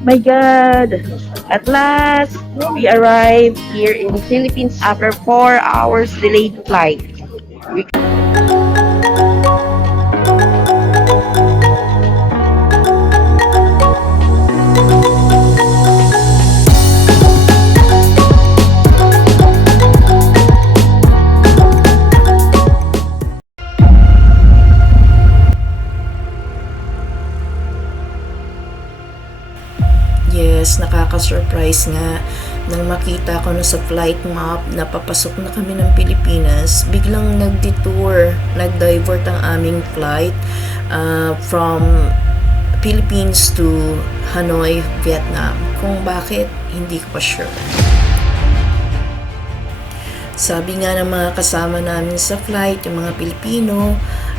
My God! At last, we arrived here in the Philippines after 4 hours delayed flight. We Yes, nakaka-surprise nga. Nang makita ko na sa flight map na papasok na kami ng Pilipinas, biglang nag-detour, nag-divert ang aming flight from Philippines to Hanoi, Vietnam. Kung bakit, hindi ko pa sure. Sabi nga ng mga kasama namin sa flight, yung mga Pilipino,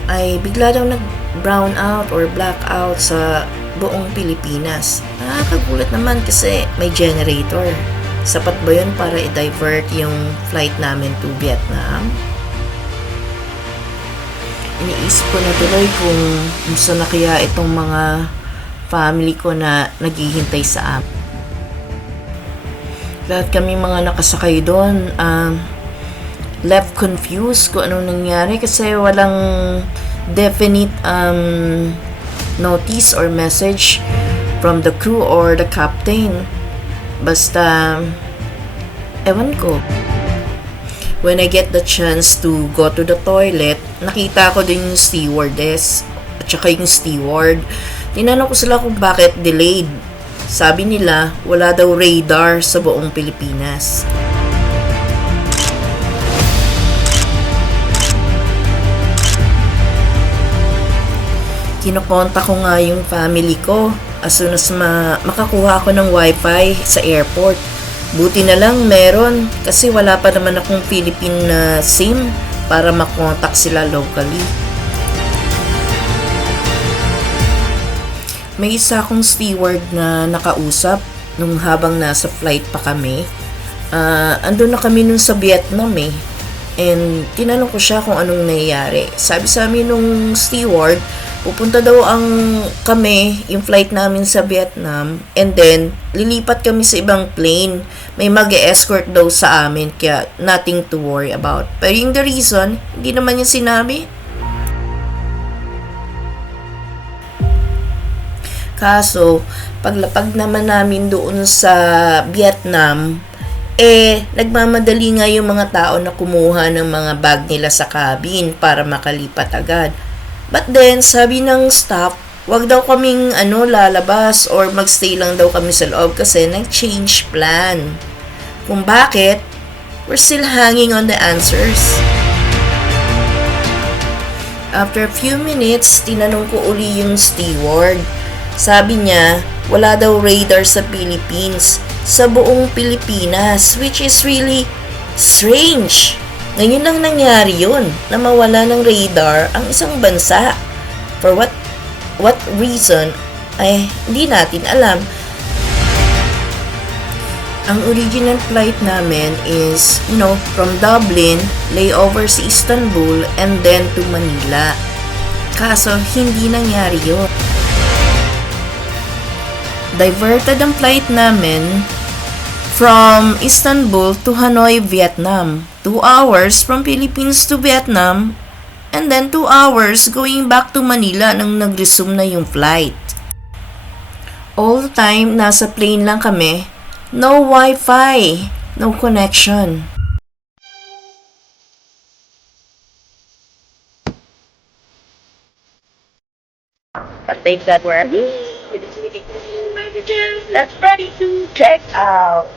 ay bigla daw nag-brown out or black out sa buong Pilipinas. Nakakagulat naman kasi may generator. Sapat ba yun para i-divert yung flight namin to Vietnam? Iniisip ko na tuloy kung gusto na kaya itong mga family ko na naghihintay sa amin. Lahat kami mga nakasakay doon, left confused kung anong nangyari kasi walang definite notice or message from the crew or the captain. Basta, ewan ko. When I get the chance to go to the toilet, nakita ko din yung stewardess at saka yung steward. Tinanong ko sila kung bakit delayed. Sabi nila, wala daw radar sa buong Pilipinas. Kinokonta ko nga yung family ko as soon as makakuha ako ng wifi sa airport. Buti na lang meron kasi wala pa naman akong Philippine SIM para makontak sila locally. May isa akong steward na nakausap nung habang nasa flight pa kami. Andun na kami nun sa Vietnam eh. And tinanong ko siya kung anong nangyayari. Sabi sa amin nung steward, pupunta daw yung flight namin sa Vietnam, and then lilipat kami sa ibang plane. May mag-escort daw sa amin, kaya nothing to worry about. Pero yung the reason, hindi naman niya sinabi. Kaso, paglapag naman namin doon sa Vietnam, nagmamadali nga yung mga tao na kumuha ng mga bag nila sa cabin para makalipat agad. But then, sabi ng staff, wag daw kaming lalabas or magstay lang daw kami sa loob kasi nag-change plan. Kung bakit, we're still hanging on the answers. After a few minutes, tinanong ko uli yung steward. Sabi niya, wala daw radar sa Philippines, sa buong Pilipinas, which is really strange. Ngayon lang nangyari yun, na mawala ng radar ang isang bansa. For what reason, ay hindi natin alam. Ang original flight namin is, from Dublin, layover sa Istanbul, and then to Manila. Kaso, hindi nangyari yun. Diverted ang flight namin from Istanbul to Hanoi, Vietnam. 2 hours from Philippines to Vietnam, and then 2 hours going back to Manila nang nag-resume na yung flight. All the time, nasa plane lang kami. No Wi-Fi, no connection. but they've got where that's ready to check out.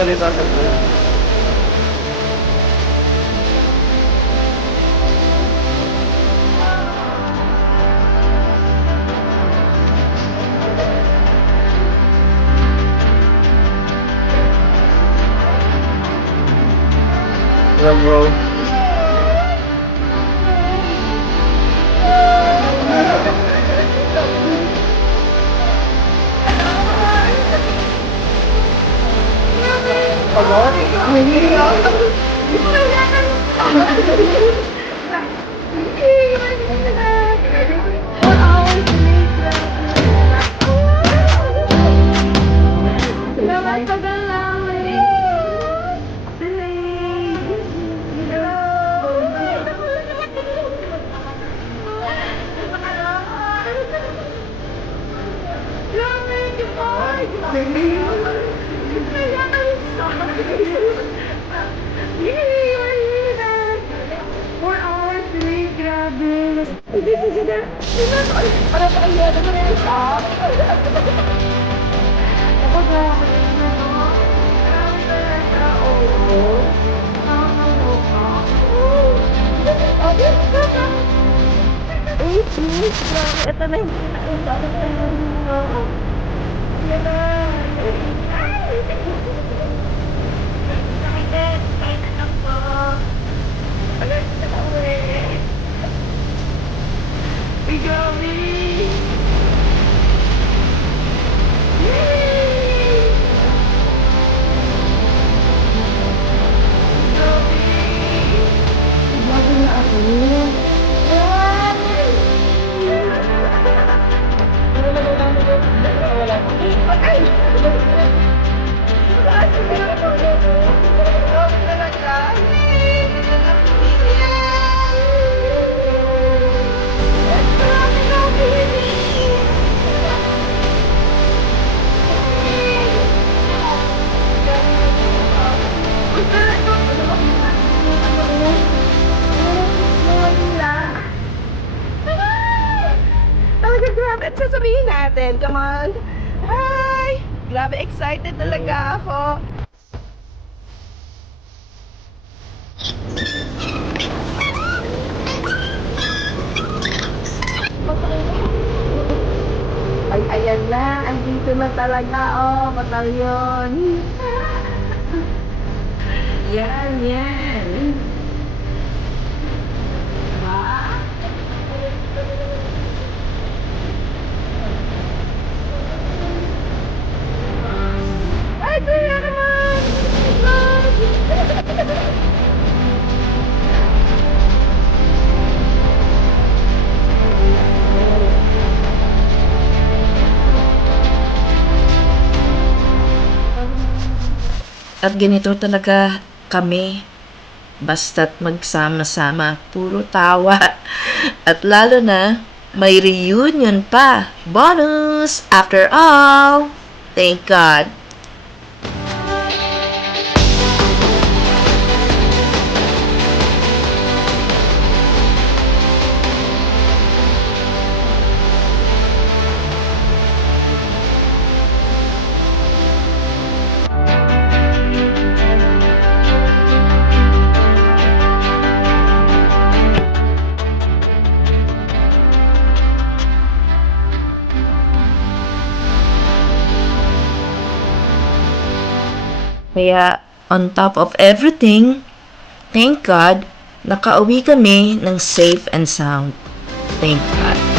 salita sa buhay. Wala bro. Ito na yung talaga grabe. At sasabihin natin, come on. Hi! Grabe, excited talaga ako. Ay, ayan na. Andito na talaga, oh, batalyon. Yan, yan. Ah. Ay, kuya naman! At ganito talaga kami. Basta't magsama-sama, puro tawa. At lalo na, may reunion pa. Bonus! After all! Thank God. Kaya, on top of everything, thank God, nakauwi kami ng safe and sound. Thank God.